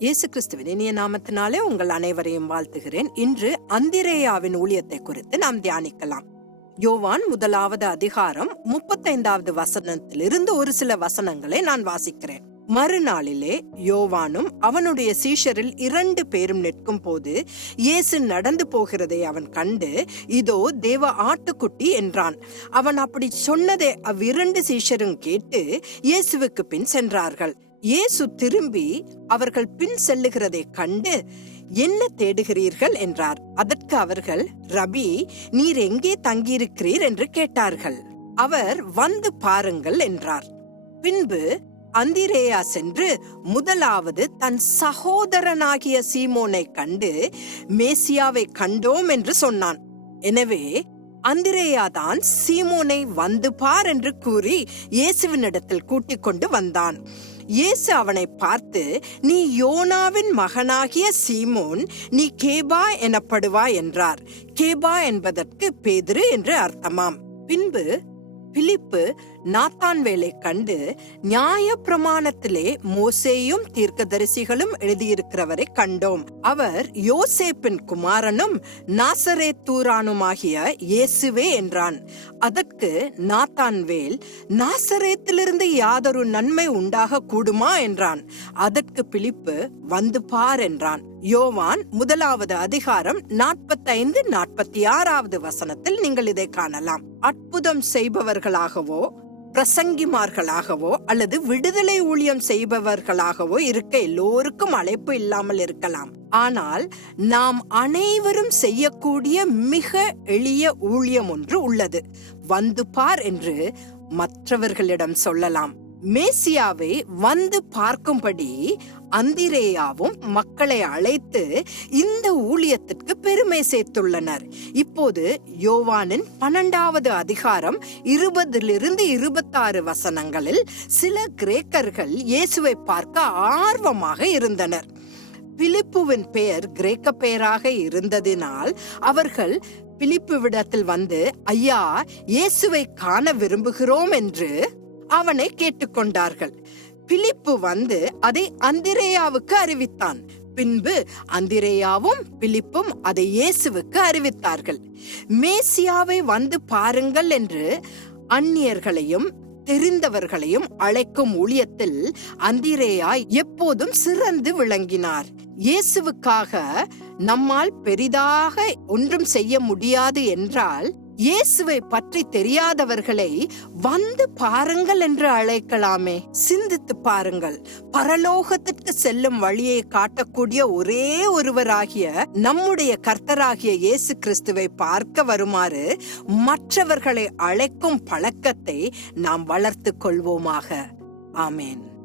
இயேசு கிறிஸ்துவின் இனிய நாமத்தினாலே உங்கள் அனைவரையும் வாழ்த்துகிறேன். இன்று அந்திரேயாவின் ஊழியத்தை குறித்து நாம் தியானிக்கலாம். யோவான் முதலாவது அதிகாரம் முப்பத்தைந்தாவது வசனத்திலிருந்து ஒரு சில வசனங்களை நான் வாசிக்கிறேன். மறுநாளிலே யோவானும் அவனுடைய சீஷரில் இரண்டு பேரும் நிற்கும் போது இயேசு நடந்து போகிறதை அவன் கண்டு இதோ தேவ ஆட்டுக்குட்டி என்றான். அவன் அப்படி சொன்னதை அவ்விரண்டு சீஷரும் கேட்டு இயேசுவுக்கு பின் சென்றார்கள். இயேசு திரும்பி அவர்கள் பின் செல்லுகிறதை கண்டு என்ன தேடுகிறீர்கள்? என்றார். அதற்கு அவர்கள் ரபி நீர் எங்கே தங்கியிருக்கிறீர்? என்று கேட்டார்கள். அவர் வந்து பாருங்கள் என்றார். பின்பு அந்திரேயா சென்று முதலாவது தன் சகோதரனாகிய சீமோனை கண்டு மேசியாவை கண்டோம் என்று சொன்னான். எனவே அந்திரேயா தான் சீமோனை வந்து பார் என்று கூறி இயேசுவினிடத்தில் கூட்டிக் கொண்டு வந்தான். இயேசு அவனை பார்த்து நீ யோனாவின் மகனாகிய சீமோன் நீ கேபா எனப்படுவா என்றார். கேபா என்பதற்கு பேதுரு என்று அர்த்தமாம். பின்பு பிலிப்பு நாத்தான் வேலை கண்டு நியாய பிரமாணத்திலே மோசேயும் தீர்க்கதரிசிகளும் எழுதியிருக்கிறவரை கண்டோம். அவர் யோசேப்பின் குமாரனும் நாசரே தூரானுமாகிய இயேசுவே என்றான். அதற்கு நாத்தான் வேல் நாசரேத்திலிருந்து யாதொரு நன்மை உண்டாக கூடுமா என்றான். அதற்கு பிலிப்பு வந்து பார் என்றான். யோவான் முதலாவது அதிகாரம் நாற்பத்தைந்து நாற்பத்தி ஆறாவது வசனத்தில் நீங்கள் இதை காணலாம். அற்புதம் செய்பவர்களாகவோ பிரசங்கிமார்களாகவோ அல்லது விடுதலை ஊழியம் செய்பவர்களாகவோ இருக்க எல்லோருக்கும் அழைப்பு இல்லாமல் இருக்கலாம். ஆனால் நாம் அனைவரும் செய்யக்கூடிய மிக எளிய ஊழியம் ஒன்று உள்ளது. வந்து பார் என்று மற்றவர்களிடம் சொல்லலாம். மேசியாவை வந்து பார்க்கும்படி அந்திரேயாவும் மக்களை அழைத்து இந்த ஊழியத்திற்கு பெருமை சேர்த்துள்ளனர். இப்போது யோவானின் பன்னெண்டாவது அதிகாரம் இருபதிலிருந்து இருபத்தாறு வசனங்களில் சில கிரேக்கர்கள் இயேசுவை பார்க்க ஆர்வமாக இருந்தனர். பிலிப்புவின் பெயர் கிரேக்க பெயராக இருந்ததினால் அவர்கள் பிலிப்புவிடத்தில் வந்து ஐயா இயேசுவை காண விரும்புகிறோம் என்று அவனை கேட்டுக்கொண்டார்கள். பிலிப்பு வந்து அதை அந்திரேயாவுக்கு அறிவித்தான். பின்பு அந்திரேயாவும் பிலிப்பும் அதை இயேசுவுக்கு அறிவித்தார்கள். மேசியாவை வந்து பாருங்கள் என்று அந்நியர்களையும் தெரிந்தவர்களையும் அழைக்கும் ஊழியத்தில் அந்திரேயா எப்போதும் சிறந்து விளங்கினார். இயேசுவுக்காக நம்மால் பெரிதாக ஒன்றும் செய்ய முடியாது என்றால் இயேசுவை பற்றி தெரியாதவர்களை வந்து பாருங்கள் என்று அழைக்கலாமே. சிந்தித்து பாருங்கள். பரலோகத்திற்கு செல்லும் வழியை காட்டக்கூடிய ஒரே ஒருவராகிய நம்முடைய கர்த்தராகிய இயேசு கிறிஸ்துவை பார்க்க வருமாறு மற்றவர்களை அழைக்கும் பழக்கத்தை நாம் வளர்த்து கொள்வோமாக. ஆமேன்.